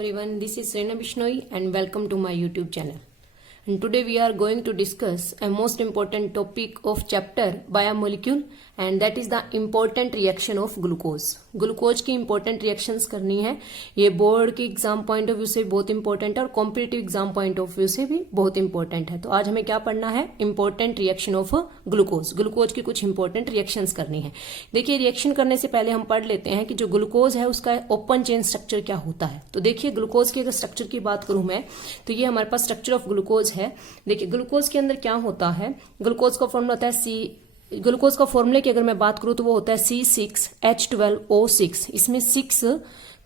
everyone, this is Srena Bishnoi and welcome to my YouTube channel. And today we are going to discuss a most important topic of chapter biomolecule and that is the important reaction of glucose. Glucose की important reactions करनी है. ये board के exam point of view से बहुत important है और competitive exam point of view से भी बहुत इंपॉर्टेंट है. तो आज हमें क्या पढ़ना है? Important reaction of glucose. Glucose की कुछ इंपॉर्टेंट रिएक्शंस करनी है. देखिए, रिएक्शन करने से पहले हम पढ़ लेते हैं कि जो ग्लूकोज है उसका ओपन चेन स्ट्रक्चर क्या होता है. तो देखिए, ग्लूकोज के अगर स्ट्रक्चर की बात करूं मैं तो ये हमारे पास स्ट्रक्चर ऑफ ग्लूकोज है. देखिए, ग्लूकोज के अंदर क्या होता है. ग्लूकोज का फॉर्मूला होता है ग्लूकोज का फॉर्मूले की अगर मैं बात करूं तो वो होता है C6H12O6. इसमें 6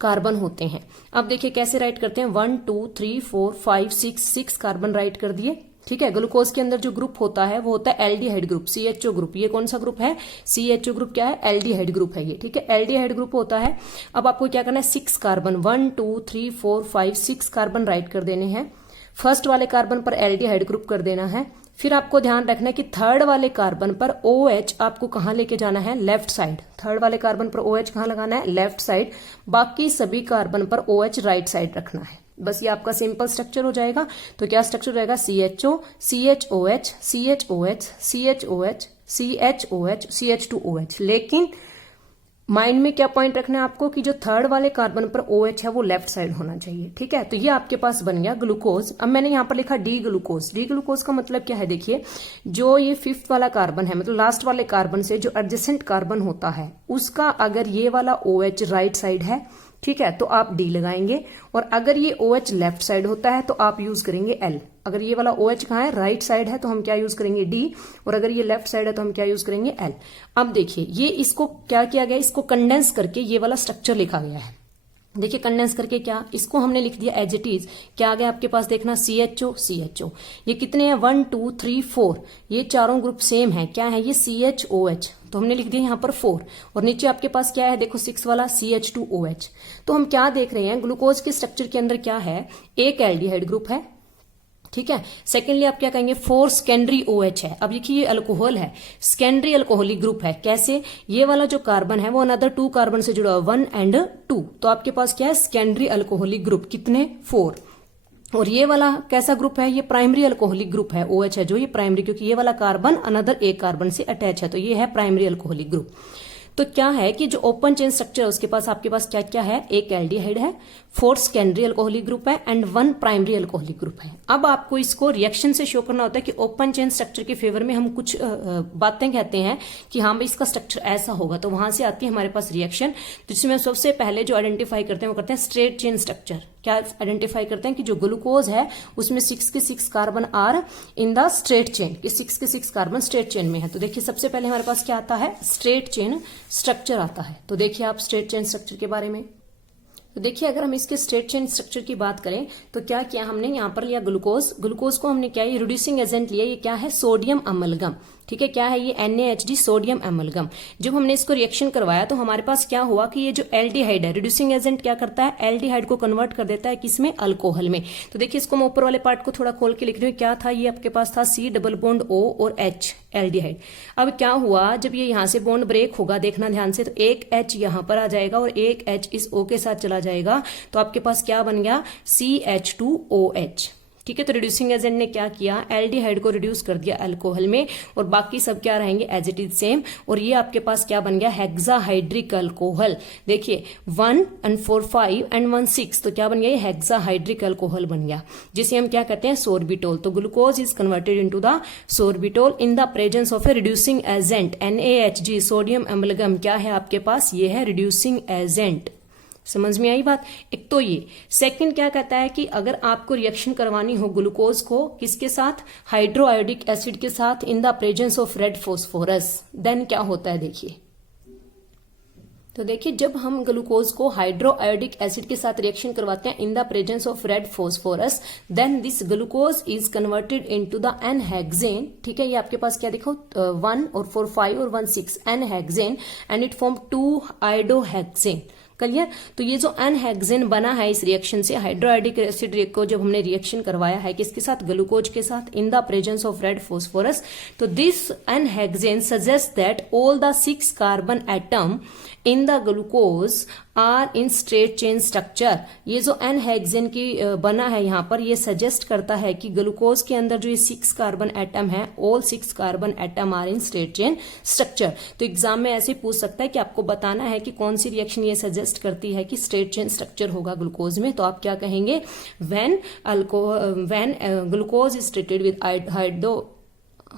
कार्बन होते हैं. अब देखिए कैसे राइट करते हैं. 1 2 3 4 5 6 कार्बन राइट कर दिए. ठीक है. ग्लूकोज के अंदर जो ग्रुप होता है वो होता है एल्डिहाइड ग्रुप, CHO ग्रुप. ये कौन सा ग्रुप है? CHO group. क्या है? एल्डिहाइड ग्रुप है ये. ठीक है, एल्डिहाइड ग्रुप होता है. अब आपको क्या करना है? 6 कार्बन 1 2 3 4 5 6 कार्बन राइट कर देने हैं. फर्स्ट वाले कार्बन पर एल्डिहाइड ग्रुप कर देना है. फिर आपको ध्यान रखना है कि थर्ड वाले कार्बन पर OH आपको कहां लेके जाना है? Left side. थर्ड वाले कार्बन पर OH कहां लगाना है? Left side. बाकी सभी कार्बन पर OH राइट साइड रखना है. बस ये आपका सिंपल स्ट्रक्चर हो जाएगा. तो क्या स्ट्रक्चर रहेगा? CHO CHOH CHOH CHOH CHOH CH2OH. लेकिन माइंड में क्या पॉइंट रखना है आपको कि जो थर्ड वाले कार्बन पर OH है वो लेफ्ट साइड होना चाहिए. ठीक है. तो ये आपके पास बन गया ग्लूकोज. अब मैंने यहां पर लिखा डी ग्लूकोज. डी ग्लूकोज का मतलब क्या है? देखिए, जो ये फिफ्थ वाला कार्बन है, मतलब लास्ट वाले कार्बन से जो एडजेसेंट कार्बन होता है उसका अगर ये वाला OH राइट साइड है, ठीक है, तो आप डी लगाएंगे. और अगर ये OH लेफ्ट साइड होता है तो आप यूज करेंगे L. अगर ये वाला OH कहाँ है? राइट साइड है, तो हम क्या यूज करेंगे? D. और अगर ये लेफ्ट साइड है तो हम क्या यूज करेंगे? L. अब देखिए, ये इसको क्या किया गया? इसको कंडेंस करके ये वाला स्ट्रक्चर लिखा गया है. देखिए, कंडेंस करके क्या, इसको हमने लिख दिया एज इट इज. क्या आ गया आपके पास? देखना, CHO. ये कितने हैं? 1 2 3 4. ये चारों ग्रुप सेम है. क्या है ये? CHOH. तो हमने लिख दिया यहां पर 4. और नीचे आपके पास क्या है? देखो 6 वाला CH2OH. तो हम क्या देख रहे हैं? ग्लूकोज के स्ट्रक्चर के अंदर क्या है? एक एल्डिहाइड ग्रुप है. ठीक है. सेकेंडली आप क्या कहेंगे? 4 सेकेंडरी OH है. अब देखिए, ये अल्कोहल है, सेकेंडरी अल्कोहलिक ग्रुप है. कैसे? ये वाला जो कार्बन है वो अनदर 2 कार्बन से जुड़ा हुआ, 1 and 2. तो आपके पास क्या है? Secondary alcoholic group. कितने? 4. और ये वाला कैसा ग्रुप है? ये प्राइमरी अल्कोहलिक ग्रुप है. OH है जो ये प्राइमरी, क्योंकि ये वाला कार्बन अनदर एक कार्बन से अटैच है, तो ये है प्राइमरी अल्कोहलिक ग्रुप. तो क्या है कि जो ओपन चेन स्ट्रक्चर है उसके पास आपके पास क्या क्या है? एक एल्डिहाइड है, 4 सेकेंडरी अल्कोहलिक ग्रुप है एंड 1 प्राइमरी अल्कोहलिक ग्रुप है. अब आपको इसको रिएक्शन से शो करना होता है कि ओपन चेन स्ट्रक्चर के फेवर में हम कुछ बातें कहते हैं कि हाँ भाई इसका स्ट्रक्चर ऐसा होगा. तो वहां से आती है हमारे पास रिएक्शन, जिसमें सबसे पहले जो आइडेंटिफाई करते हैं वो करते हैं स्ट्रेट चेन स्ट्रक्चर. क्या आइडेंटिफाई करते हैं कि जो ग्लूकोज है उसमें 6 के 6 carbon are in the straight chain, कि 6 के 6 कार्बन स्ट्रेट चेन में है. तो देखिए, सबसे पहले हमारे पास क्या आता है? स्ट्रेट चेन स्ट्रक्चर आता है. तो देखिए आप स्ट्रेट चेन स्ट्रक्चर के बारे में. तो देखिए, अगर हम इसके स्ट्रेट चेन स्ट्रक्चर की बात करें तो क्या किया हमने? यहां पर लिया ग्लूकोज. ग्लूकोज को हमने क्या, ये रिड्यूसिंग एजेंट लिया. ये क्या है? Sodium amalgam. ठीक है. क्या है ये? NaHD sodium amalgam. जब हमने इसको रिएक्शन करवाया तो हमारे पास क्या हुआ कि ये जो एल्डिहाइड है, रिड्यूसिंग एजेंट क्या करता है? एल्डिहाइड को कन्वर्ट कर देता है किसमें? अल्कोहल में. तो देखिए, इसको मैं ऊपर वाले पार्ट को थोड़ा खोल के लिख रही हूँ. क्या था ये? आपके पास था C डबल बॉन्ड O और H एल्डिहाइड. अब क्या हुआ? जब ये यहां से बॉन्ड ब्रेक होगा, देखना ध्यान से, तो एक H यहां पर आ जाएगा और एक H इस O के साथ चला जाएगा. तो आपके पास क्या बन गया? CH2OH. ठीक है. तो रिड्यूसिंग एजेंट ने क्या किया? एल्डिहाइड को रिड्यूस कर दिया अल्कोहल में और बाकी सब क्या रहेंगे? As it is same. और ये आपके पास क्या बन गया? Hexahydric alcohol. देखिए, 1 and 4 5 and 1 6. तो क्या बन गया? ये हेक्साहाइड्रिक अल्कोहल बन गया, जिसे हम क्या कहते हैं? सोर्बिटोल. तो glucose is converted into the sorbitol in the presence of a reducing agent NaHG sodium amalgam. क्या है आपके पास? ये है रिड्यूसिंग एजेंट. समझ में आई बात? एक तो ये. सेकंड क्या कहता है कि अगर आपको रिएक्शन करवानी हो ग्लूकोज को किसके साथ? हाइड्रो आयोडिक एसिड के साथ in the presence of red phosphorus, then क्या होता है? देखिए, तो देखिए, जब हम ग्लूकोज को हाइड्रो आयोडिक एसिड के साथ रिएक्शन करवाते हैं in the presence of red phosphorus, then this glucose is converted into the n hexane. ठीक है. ये आपके पास क्या देखो? 1 और 4 5 और 1 6 N-हेक्सेन एंड इट फॉर्म 2 आयोडोहेक्सेन. क्लियर। तो ये जो एनहेक्सेन बना है इस रिएक्शन से, हाइड्रोआयोडिक एसिड को जब हमने रिएक्शन करवाया है किसके साथ, ग्लूकोज के साथ, in the presence of red phosphorus, तो this n hexane suggest that all the 6 carbon atom in the glucose are in straight chain structure. ये जो एनहेक्सेन की बना है यहाँ पर, ये सजेस्ट करता है कि ग्लूकोज के अंदर जो ये 6 कार्बन एटम है, all 6 carbon atom are in straight chain structure. तो एग्जाम में ऐसे पूछ सकता है कि आपको बताना है कि कौन सी रिएक्शन ये सजेस्ट करती है कि स्ट्रेट चेन स्ट्रक्चर होगा ग्लूकोज में। तो आप क्या कहेंगे, when glucose is treated with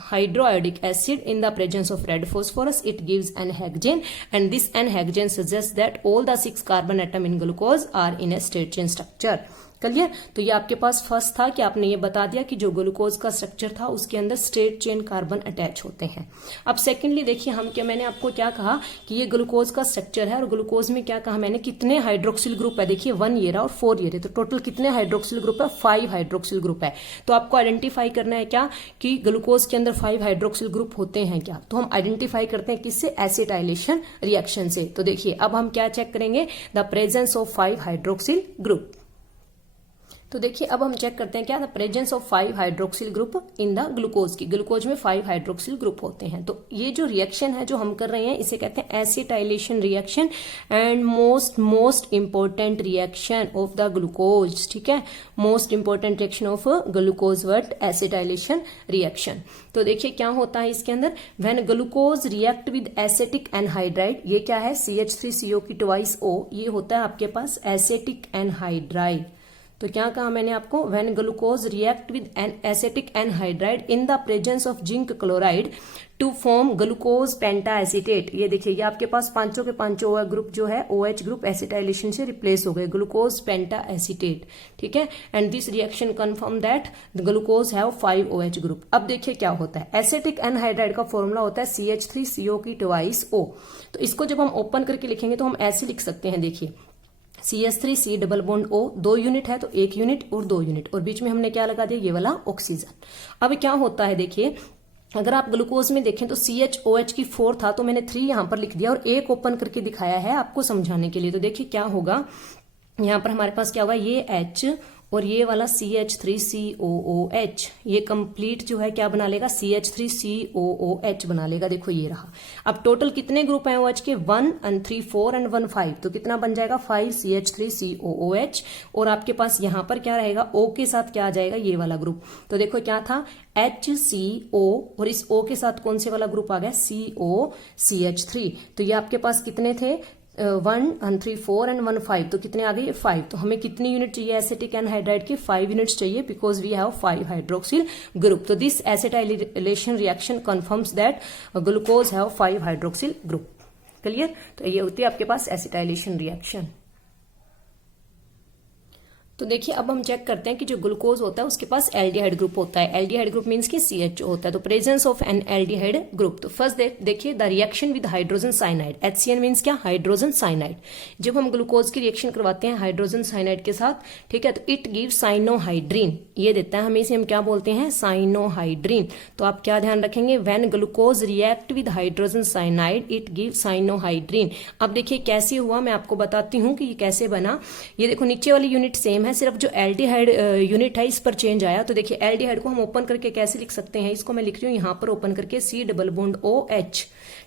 hydroiodic acid in the presence of red phosphorus, it gives anhexane, and this anhexane suggests that all the 6 carbon atom in glucose are in a straight chain structure। Clear. तो ये आपके पास first था कि आपने ये बता दिया कि जो ग्लूकोज का स्ट्रक्चर था उसके अंदर स्ट्रेट चेन कार्बन अटैच होते हैं। अब सेकेंडली देखिए हम क्या, मैंने आपको क्या कहा कि ये ग्लूकोज का स्ट्रक्चर है, और ग्लूकोज में क्या कहा मैंने, कितने हाइड्रोक्सिल ग्रुप है, देखिए 1 ये रहा और 4 ये रहे, तो टोटल कितने हाइड्रोक्सिल ग्रुप है, 5 हाइड्रोक्सिल ग्रुप है। तो आपको आइडेंटिफाई करना है क्या कि ग्लूकोज के अंदर 5 हाइड्रोक्सिल ग्रुप होते हैं क्या, तो हम आइडेंटिफाई करते हैं किससे, एसिटाइलेशन रिएक्शन से। तो देखिए अब हम क्या चेक करेंगे, the presence of 5 hydroxyl group. तो देखिए अब हम चेक करते हैं क्या, the presence of 5 hydroxyl group in the glucose की, ग्लूकोज में 5 हाइड्रोक्सिल ग्रुप होते हैं। तो ये जो रिएक्शन है जो हम कर रहे हैं इसे कहते हैं acetylation reaction, and most important reaction of the glucose. ठीक है, most important reaction of glucose word acetylation reaction. तो देखिए क्या होता है इसके अंदर, when glucose react with acetic anhydride, ये क्या है CH3CO की ट्वाइस O, ये होता है आपके पास एसिटिक एनहाइड्राइड। तो क्या कहा मैंने आपको, when glucose react with an acetic anhydride in the presence of zinc chloride to form glucose pentaacetate. ये देखिए ये आपके पास पांचों के पांचों ग्रुप जो है OH ग्रुप एसिटाइलेशन से रिप्लेस हो गए, ग्लूकोज पेंटा एसीटेट। ठीक है, and this reaction confirm that the glucose have 5 OH group. अब देखिए क्या होता है, एसिटिक एनहाइड्राइड का फॉर्मूला होता है CH3CO की ट्वाइस O। तो इसको जब हम ओपन करके लिखेंगे तो हम ऐसे लिख सकते हैं, देखिए CH3C double bond O, 2 unit है तो 1 यूनिट और 2 यूनिट, और बीच में हमने क्या लगा दिया, ये वाला ऑक्सीजन। अब क्या होता है देखिए, अगर आप ग्लूकोज में देखें तो CHOH की 4 था, तो मैंने 3 यहां पर लिख दिया और 1 ओपन करके दिखाया है आपको समझाने के लिए। तो देखिए क्या होगा, यहां पर हमारे पास क्या होगा, ये H और ये वाला CH3COOH, ये कंप्लीट जो है क्या बना लेगा, CH3COOH बना लेगा। देखो ये रहा। अब टोटल कितने ग्रुप हैं OH के, 1 and 3 4 and 1 5, तो कितना बन जाएगा 5 CH3COOH। और आपके पास यहां पर क्या रहेगा, O के साथ क्या आ जाएगा, ये वाला ग्रुप। तो देखो क्या था, HCO, और इस O के साथ कौन से वाला ग्रुप आ गया, COCH3। तो ये आपके पास कितने थे, 1 and 3 4 and 1 5, तो कितने आ गए, 5। तो हमें कितनी यूनिट चाहिए एसिटिक एनहाइड्राइड की, 5 यूनिट्स चाहिए, because we have 5 hydroxyl group. तो this acetylation reaction confirms that glucose have 5 hydroxyl group. Clear. तो ये होती है आपके पास एसिटाइलेशन रिएक्शन। तो देखिए अब हम चेक करते हैं कि जो ग्लूकोज होता है उसके पास एल्डिहाइड ग्रुप होता है। एल्डिहाइड ग्रुप मींस कि CHO होता है। तो presence of N aldehyde group, तो फर्स्ट देखिए the reaction with hydrogen cyanide, HCN means क्या, हाइड्रोजन साइनाइड। जब हम ग्लूकोज की रिएक्शन करवाते हैं हाइड्रोजन साइनाइड के साथ, ठीक है, तो इट गिव साइनोहाइड्रीन, ये देता है हमें, इसे हम क्या बोलते हैं, साइनोहाइड्रीन। तो आप क्या ध्यान रखेंगे, when glucose react with hydrogen cyanide it give cyanohydrin. अब देखिए कैसे हुआ, मैं आपको बताती हूँ कि ये कैसे बना। ये देखो नीचे वाली यूनिट सेम है, सिर्फ जो एल्डिहाइड यूनिट है इस पर चेंज आया। तो देखिए एल्डिहाइड को हम ओपन करके कैसे लिख सकते हैं, इसको मैं लिख रही हूं यहां पर ओपन करके C डबल बॉन्ड OH।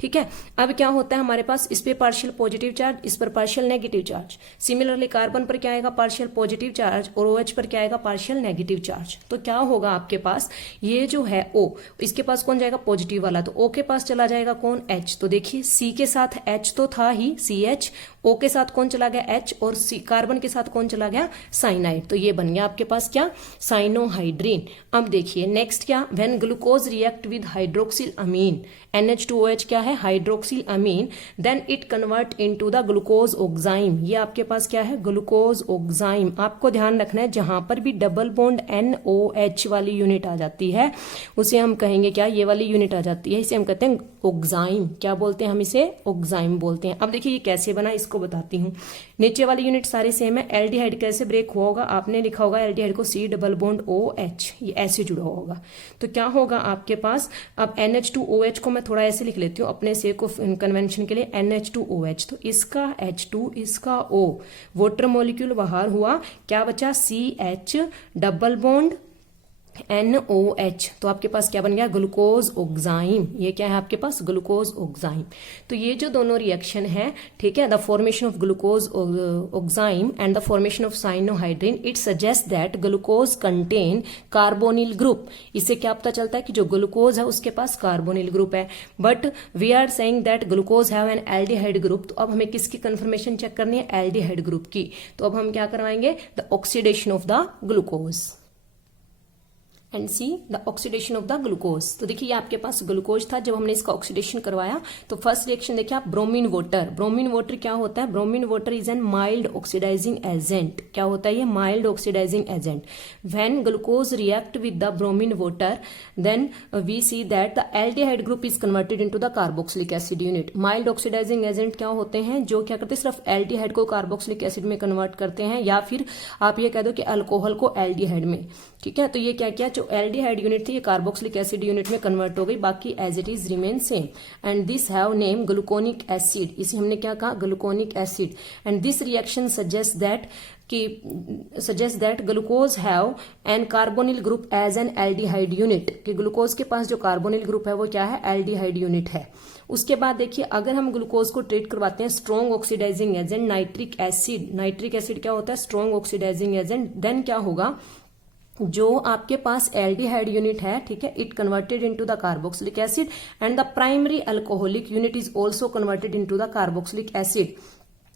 ठीक है, अब क्या होता है हमारे पास, इस पे पार्शियल पॉजिटिव चार्ज, इस पर partial negative charge. Similarly carbon पर क्या आएगा, पार्शियल पॉजिटिव चार्ज, और OH पर क्या आएगा, पार्शियल नेगेटिव चार्ज। तो क्या होगा आपके पास, ये जो है O, इसके पास कौन जाएगा, पॉजिटिव वाला, तो O के पास चला जाएगा कौन, H। तो देखिए C के साथ H तो था ही, CH, O के साथ कौन चला गया, H, और कार्बन के साथ कौन चला गया, साइनाइड। तो ये बन गया आपके पास क्या, साइनोहाइड्रीन। अब देखिए नेक्स्ट क्या, when glucose react with hydroxylamine, NH2OH क्या है, hydroxylamine, then it convert into the glucose oxime. ये आपके पास क्या है, ग्लूकोज ऑक्साइम। आपको ध्यान रखना है जहां पर भी डबल बॉन्ड NOH वाली यूनिट आ जाती है उसे हम कहेंगे क्या, ये वाली यूनिट आ जाती है, इसे हम कहते हैं ऑक्साइम। क्या बोलते हैं हम इसे, ऑक्साइम बोलते हैं। अब देखिए ये कैसे बना, इसको इसको बताती हूँ। नीचे वाली यूनिट सारी सेम है। एल्डिहाइड कैसे ब्रेक हुआ होगा, आपने लिखा होगा एल्डिहाइड को C डबल बॉन्ड OH, ये ऐसे जुड़ा होगा। तो क्या होगा आपके पास, अब NH2OH को मैं थोड़ा ऐसे लिख लेती हूँ अपने सेक ऑफ कन्वेंशन के लिए, NH2OH, तो इसका H2 इसका O, वाटर मॉलिक्यूल बाहर हुआ, क्या बचा CH डबल बॉन्ड NOH, तो आपके पास क्या बन गया, ग्लूकोज ऑक्साइम। ये क्या है आपके पास, ग्लूकोज ऑक्साइम। तो ये जो दोनों रिएक्शन है, ठीक है, the formation of glucose oxime and the formation of cyanohydrin, it suggest that glucose contain carbonyl group. इससे क्या पता चलता है कि जो ग्लूकोज है उसके पास कार्बोनिल ग्रुप है, but we are saying that glucose have an aldehyde group. तो अब हमें किसकी कंफर्मेशन चेक करनी है, एल्डिहाइड ग्रुप की। तो अब हम क्या करवाएंगे, the oxidation of the glucose and see the oxidation of the glucose. तो देखिए ये आपके पास ग्लूकोज था, जब हमने इसका ऑक्सीडेशन करवाया तो फर्स्ट रिएक्शन देखिए आप, ब्रोमीन वाटर। ब्रोमीन वाटर क्या होता है, bromine water is an mild oxidizing agent. क्या होता है ये, mild oxidizing agent. When glucose react with the bromine water, then we see that the aldehyde group is converted into the carboxylic acid unit. Mild oxidizing agent क्या होते हैं, जो क्या करते हैं, सिर्फ एल्डिहाइड को कार्बोक्सिलिक एसिड में कन्वर्ट करते हैं, या फिर आप ये कह दो कि अल्कोहल को एल्डिहाइड में। ठीक है, तो ये क्या किया, जो एल्डिहाइड यूनिट थी ये कार्बोक्सिलिक एसिड यूनिट में कन्वर्ट हो गई, बाकी as it is remain same. And this have name gluconic acid, इसे हमने क्या कहा, gluconic acid. And this reaction suggest that glucose have an carbonyl group as an aldehyde unit, कि glucose के पास जो कार्बोनिल ग्रुप है वो क्या है, एल्डिहाइड यूनिट है। उसके बाद देखिए अगर हम ग्लूकोज को ट्रीट करवाते हैं strong oxidizing agent nitric acid, nitric acid क्या होता है, स्ट्रॉन्ग ऑक्सीडाइजिंग एजेंट, देन क्या होगा, जो आपके पास एल्डिहाइड यूनिट है, ठीक है, it converted into the carboxylic acid and the primary alcoholic unit is also converted into the carboxylic acid,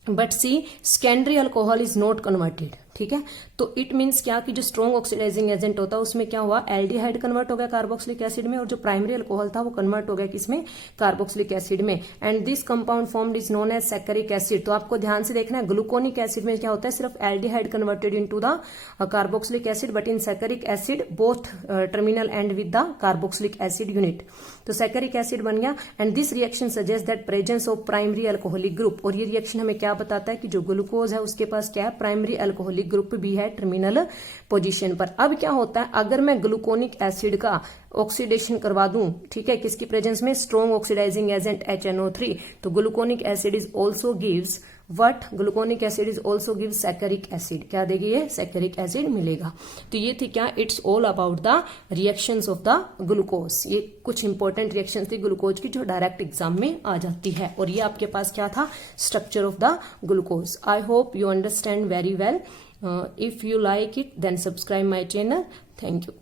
but see secondary alcohol is not converted. ठीक है, तो इट मीन्स क्या कि जो स्ट्रॉन्ग ऑक्सीडाइजिंग एजेंट होता है उसमें क्या हुआ, एल्डिहाइड कन्वर्ट हो गया कार्बोक्सिलिक एसिड में, और जो प्राइमरी अल्कोहल था वो कन्वर्ट हो गया किसमें, कार्बोक्सिलिक एसिड में। And this compound formed is known as saccharic acid. तो आपको ध्यान से देखना है, ग्लूकोनिक एसिड में क्या होता है, सिर्फ aldehyde converted into the carboxylic acid, but in saccharic acid both terminal end with the carboxylic acid unit. तो सैकरिक एसिड बन गया। And this reaction suggest that presence of primary alcoholic group, और ये रिएक्शन हमें क्या बताता है कि जो ग्लूकोज है उसके पास क्या है, प्राइमरी अल्कोहलिक ग्रुप भी है टर्मिनल पोजीशन पर। अब क्या होता है, अगर मैं ग्लूकोनिक एसिड का ऑक्सीडेशन करवा दूं, ठीक है, किसकी प्रेजेंस में, स्ट्रॉन्ग ऑक्सीडाइजिंग एजेंट HNO3, तो gluconic acid is also gives what, gluconic acid is also give saccharic acid. क्या देगी ये, सैकरिक एसिड मिलेगा। तो ये थी क्या, it's all about the reactions of the glucose. ये कुछ इंपॉर्टेंट रिएक्शंस थी ग्लूकोज की जो डायरेक्ट एग्जाम में आ जाती है, और ये आपके पास क्या था, structure of the glucose. I hope you understand very well. If you like it, then subscribe my channel. Thank you.